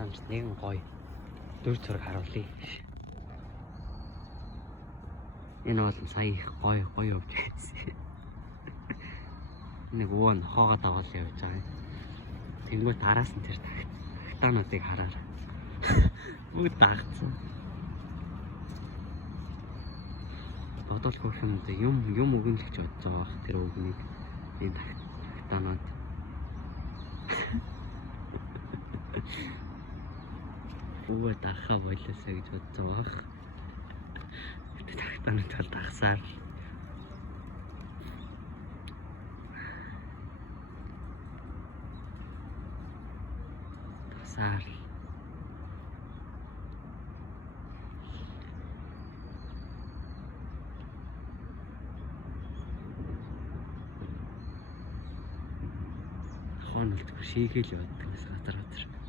Танарт нэгэн гоё дүр зураг харуулъя. Энэ бол сая их гоё явж байсан. Нэг өвөө нь хоогоо дагуул явж байгаа. Тэнгүүт араас нь тэр тагтаануудыг хараар. Бүгд дагцсан. Бодол хөх юм өгнөлж бодож байгаа тэр өгнийг энэ тагтаанууд. Өвөө дахаа болоосаа гэж бодож байгаа. Тагтаанууд бол дагсаар. Ахын үлдгээр шийгээл яваад байгаа газар.